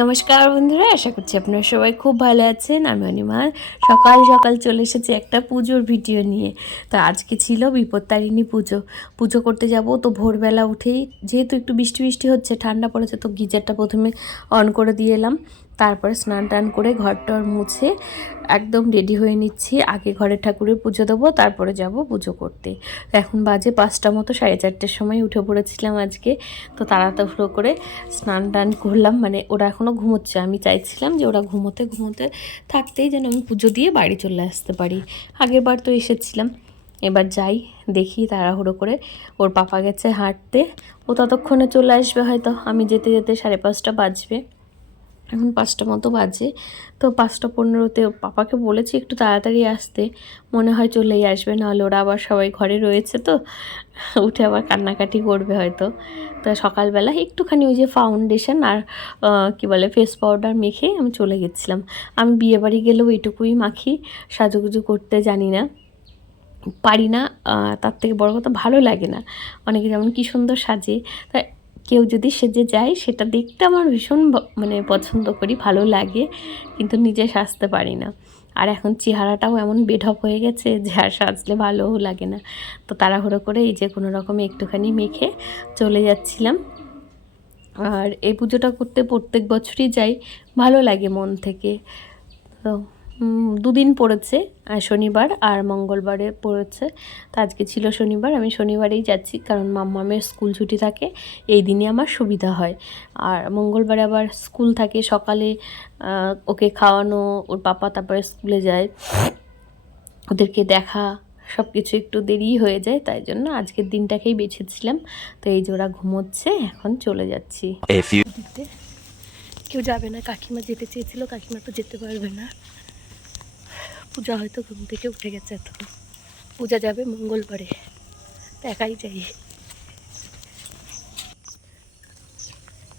নমস্কার বন্ধুরা, আশা করছি আপনারা সবাই খুব ভালো আছেন। আমি অনিমা সকাল সকাল চলে এসেছি একটা পুজোর ভিডিও নিয়ে। তো আজকে ছিল বিপত্তারিণী পুজো। পুজো করতে যাব, তো ভোরবেলা উঠেই যেহেতু একটু বৃষ্টি বৃষ্টি হচ্ছে, ঠান্ডা পড়েছে, তো গিজারটা প্রথমে অন করে দিয়ে এলাম। তারপরে স্নান টান করে ঘরটর মুছে একদম রেডি হয়ে নিচ্ছি। আগে ঘরের ঠাকুরের পুজো দেবো, তারপরে যাব পুজো করতে। এখন বাজে 5টা মতো, 4:30টার সময় উঠে পড়েছিলাম আজকে। তো তাড়াতাড়ি করে স্নান টান করলাম, মানে ওরা এখনও ঘুমোচ্ছে। আমি চাইছিলাম যে ওরা ঘুমোতে ঘুমোতে থাকতেই যেন আমি পুজো দিয়ে বাড়ি চলে আসতে পারি। আগের বার তো এসেছিলাম, এবার যাই দেখি। তাড়াহুড়ো করে ওর পাপা গেছে হাঁটতে, ও ততক্ষণে চলে আসবে হয়তো। আমি যেতে যেতে 5:30 বাজবে। এখন 5টা মতো বাজে। তো 5টা 15-তে পাপাকে বলেছি একটু তাড়াতাড়ি আসতে, মনে হয় চলেই আসবে, নাহলে ওরা আবার সবাই ঘরে রয়েছে, তো উঠে আবার কান্নাকাটি করবে হয়তো। তো সকালবেলা একটুখানি ওই যে ফাউন্ডেশন আর কী বলে ফেস পাউডার মেখে আমি চলে গেছিলাম। আমি বিয়েবাড়ি গেলেও এটুকুই মাখি, সাজুগুজু করতে জানি না, পারি না। তার থেকে বড় কথা ভালো লাগে না। অনেকে যেমন কী সুন্দর সাজে, তা কেউ যদি সেজে যায় সেটা দেখতে আমার ভীষণ মানে পছন্দ করি, ভালো লাগে, কিন্তু নিজে সাজতে পারি না। আর এখন চেহারাটাও এমন বেঢপ হয়ে গেছে যে আর সাজলে ভালোও লাগে না। তো তাড়াহুড়ো করে এই যে কোনো রকমে একটুখানি মেখে চলে যাচ্ছিলাম। আর এই পুজোটা করতে প্রত্যেক বছরই যাই, ভালো লাগে মন থেকে। তো 2 দিন পড়েছে, শনিবার আর মঙ্গলবারে পড়েছে। তো আজকে ছিল শনিবার, আমি শনিবারেই যাচ্ছি, কারণ মাম্মামের স্কুল ছুটি থাকে, এই দিনই আমার সুবিধা হয়। আর মঙ্গলবারে আবার স্কুল থাকে সকালে, ওকে খাওয়ানো, ওর পাপা তারপরে স্কুলে যায়, ওদেরকে দেখা সব কিছু একটু দেরি হয়ে যায়, তাই জন্য আজকের দিনটাকেই বেছেছিলাম। তো এই যে ওরা ঘুমোচ্ছে, এখন চলে যাচ্ছি। কেউ যাবে না, কাকিমা যেতে চেয়েছিল, কাকিমা তো যেতে পারবে না। পূজা হয়তো ঘুম থেকে উঠে গেছে এতক্ষণ। পূজা যাবে মঙ্গলবারে, একাই যাই।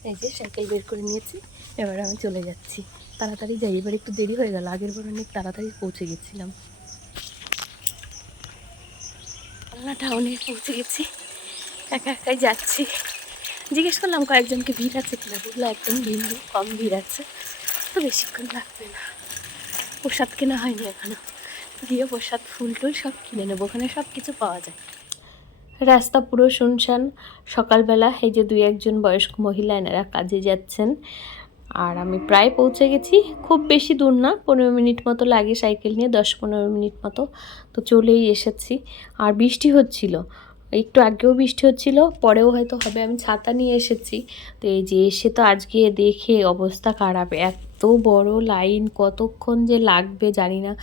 এই যে সাইকেল বের করে নিয়েছি, এবার আমি চলে যাচ্ছি। তাড়াতাড়ি যাই, এবার একটু দেরি হয়ে গেল, আগের বার অনেক তাড়াতাড়ি পৌঁছে গেছিলাম। খুলনা টাউনে পৌঁছে গেছি, একা একাই যাচ্ছি। জিজ্ঞেস করলাম কয়েকজনকে ভিড় আছে কিনা, বললো একদম ভিড় নেই, কম ভিড় আছে। তো বেশিক্ষণ লাগবে না। প্রসাদ কেনা হয়নি এখনো, গিয়ে প্রসাদ ফুল টুল সব কিনে নেবো, ওখানে সব কিছু পাওয়া যায়। রাস্তা পুরো শুনশান। সকালবেলা এই যে 2-1 বয়স্ক মহিলা, এনারা কাজে যাচ্ছেন। আর আমি প্রায় পৌঁছে গেছি, খুব বেশি দূর না, 15 মিনিট মতো লাগে সাইকেল নিয়ে, 10-15 মিনিট মতো। তো চলেই এসেছি। আর বৃষ্টি হচ্ছিল, একটু আগেও বৃষ্টি হচ্ছিল, পরেও হয়তো হবে। আমি ছাতা নিয়ে এসেছি। তো এই যে এসে তো আজকে দেখে অবস্থা খারাপ, এত বড় লাইন, কতক্ষণ যে লাগবে জানি না,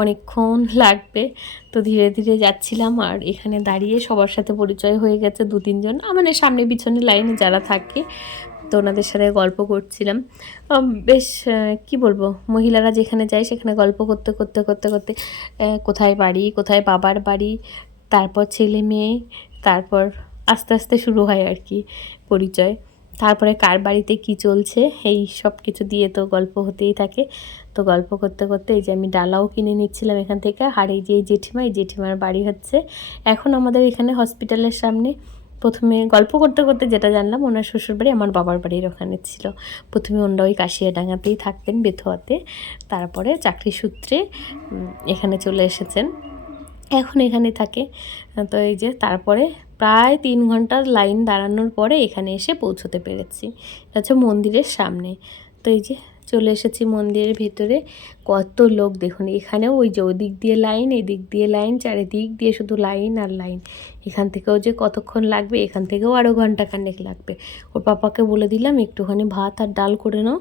অনেকক্ষণ লাগবে। তো ধীরে ধীরে যাচ্ছিলাম, আর এখানে দাঁড়িয়ে সবার সাথে পরিচয় হয়ে গেছে, 2-3 জন মানে সামনে পিছনে লাইনে যারা থাকে, তো ওনাদের সাথে গল্প করছিলাম। বেশ কি বলবো, মহিলারা যেখানে যায় সেখানে গল্প করতে করতে করতে করতে কোথায় বাড়ি, কোথায় বাবার বাড়ি, তারপর ছেলে মেয়ে, তারপর আস্তে আস্তে শুরু হয় আর কি পরিচয়। তারপরে কার বাড়িতে কি চলছে, এই সব কিছু দিয়ে তো গল্প হতেই থাকে। তো গল্প করতে করতে এই যে আমি ডালাও কিনে নিচ্ছিলাম এখান থেকে। আর এই যে এই জেঠিমার বাড়ি হচ্ছে এখন আমাদের এখানে হসপিটালের সামনে। প্রথমে গল্প করতে করতে যেটা জানলাম, ওনার শ্বশুরবাড়ি আমার বাবার বাড়ির ওখানে ছিল। প্রথমে ওনারা ওই কাশিয়াডাঙ্গাতেই থাকতেন, বেথুয়াতে, তারপরে চাকরি সূত্রে এখানে চলে এসেছেন, এখন এখানে থাকে। তো এই যে তারপরে প্রায় 3 ঘন্টা লাইন দাঁড়ানোর পরে এখানে এসে পৌঁছতে পেরেছি। এটা হচ্ছে মন্দিরের সামনে। তো এই যে চলে এসেছি মন্দিরের ভেতরে। কত লোক দেখুন, এখানেও ওই যে ওদিক দিয়ে লাইন, এদিক দিয়ে লাইন, চারিদিক দিয়ে শুধু লাইন আর লাইন। এখান থেকেও যে কতক্ষণ লাগবে, এখান থেকেও আরও ঘন্টাখানেক লাগবে। ওর পাপাকে বলে দিলাম একটুখানি ভাত আর ডাল করে নাও,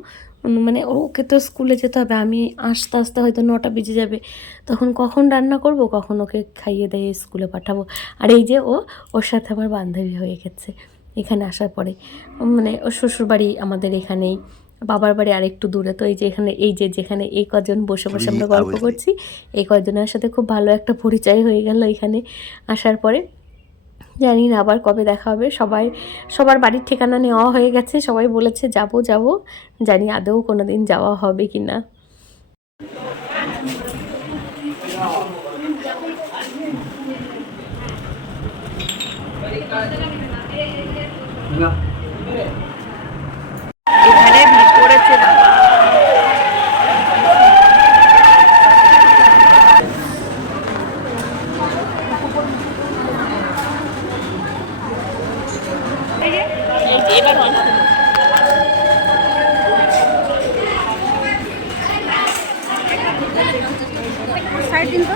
মানে ওকে তো স্কুলে যেতে হবে, আমি আস্তে আস্তে হয়তো 9টা বেজে যাবে, তখন কখন রান্না করব, কখন ওকে খাইয়ে দিয়ে স্কুলে পাঠাবো। আর এই যে ওর সাথে আমার বান্ধবী হয়ে গেছে এখানে আসার পরে। মানে ওর শ্বশুরবাড়ি আমাদের এখানেই, বাবার বাড়ি আরেকটু দূরে। তো এই যে এখানে এই যে যেখানে এই কজন বসে বসে আমরা গল্প করছি, এই কজনের সাথে খুব ভালো একটা পরিচয় হয়ে গেল এখানে আসার পরে। জানি না আবার কবে দেখা হবে। সবার বাড়ির ঠিকানা নেওয়া হয়ে গেছে, সবাই বলেছে যাব যাব, জানি আদৌ কোনো দিন যাওয়া হবে কি না। এখানে ভিড় পড়েছে সাইড দিন তো।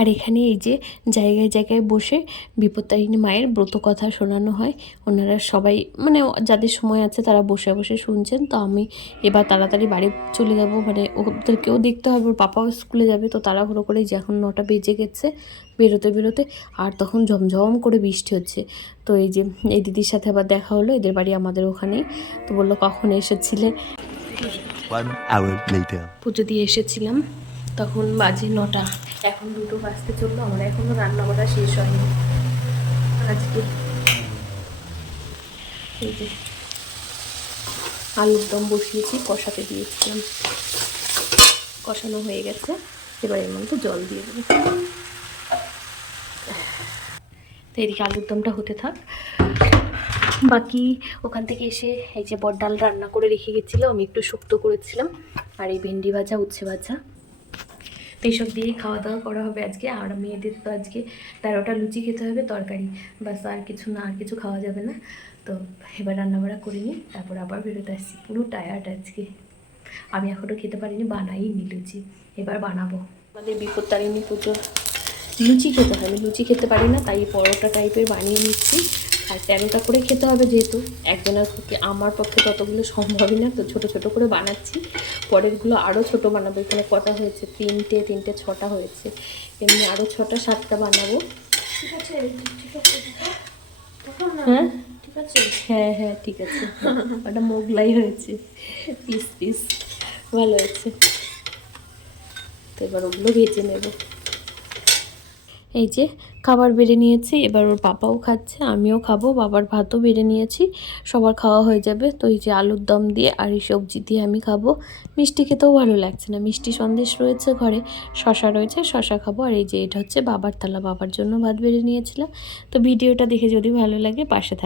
আর এখানে এই যে জায়গায় জায়গায় বসে বিপত্তারিণী মায়ের ব্রত কথা শোনানো হয়। ওনারা সবাই মানে যাদের সময় আছে তারা বসে বসে শুনছেন। তো আমি এবার তাড়াতাড়ি বাড়ি চলে যাব, মানে ওদেরকেও দেখতে হবে, ওর পাপাও স্কুলে যাবে। তো তাড়াহুড়ো করে যে এখন 9টা বেজে গেছে বেরোতে বেরোতে, আর তখন ঝমঝম করে বৃষ্টি হচ্ছে। তো এই যে এই দিদির সাথে আবার দেখা হলো, এদের বাড়ি আমাদের ওখানেই। তো বললো কখন এসেছিলে, পুজো দিয়ে এসেছিলাম, তখন বাজে 9টা, এখন 2টো বাজতে চললো। আমরা এখনও রান্না করা শেষ হয়নি আজকে। এই যে আলুর দম বসিয়েছি, কষাতে দিয়েছিলাম, কষানো হয়ে গেছে। এবার এর মধ্যে জল দিয়ে দেবো। তো এদিকে আলুর দমটা হতে থাক। বাকি ওখান থেকে এসে এই যে বট ডাল রান্না করে রেখে গেছিলো, আমি একটু শুক্তো করেছিলাম, আর এই ভেন্ডি ভাজা, উচ্ছে ভাজা। তো এইসব দিয়েই খাওয়া দাওয়া করা হবে আজকে। আর মেয়েদের তো আজকে 13টা লুচি খেতে হবে, তরকারি বাস, আর কিছু না, আর কিছু খাওয়া যাবে না। তো এবার রান্নাবাড়া করে নিই, তারপর আবার বেরোতে আসছি। পুরো টায়ার্ড আজকে। আমি এখনও খেতে পারিনি, বানাইনি লুচি, এবার বানাবো। আমাদের বিপত্তারিণী পুজোর লুচি খেতে হয়, আমি লুচি খেতে পারি না, তাই পরোটা টাইপের বানিয়ে নিচ্ছি। আর 13টা করে খেতে হবে যেহেতু, একজনের পক্ষে, আমার পক্ষে ততগুলো সম্ভবই না। তো ছোটো ছোটো করে বানাচ্ছি, পরেরগুলো আরও ছোটো বানাবো। এখানে কটা হয়েছে, 3টে 6টা হয়েছে, এমনি আরও 6টা 7টা বানাবো। ঠিক আছে, ঠিক আছে, হ্যাঁ ঠিক আছে, হ্যাঁ হ্যাঁ ঠিক আছে। ওটা মোগলাই হয়েছে, পিস পিস ভালো হয়েছে। তো এবার ওগুলো ভেজে নেব। এই যে খাবার বেড়ে নিয়েছি, এবার ওর পাপাও খাচ্ছে, আমিও খাবো, বাবার ভাতও বেড়ে নিয়েছি, সবার খাওয়া হয়ে যাবে। তো এই যে আলুর দম দিয়ে আর এই সবজি দিয়ে আমি খাবো। মিষ্টি খেতেও ভালো লাগছে না, মিষ্টি সন্দেশ রয়েছে ঘরে, শশা রয়েছে, শশা খাবো। আর এই যে এটা হচ্ছে বাবার থালা, বাবার জন্য ভাত বেড়ে নিয়েছিলাম। তো ভিডিওটা দেখে যদি ভালো লাগে পাশে থাকে।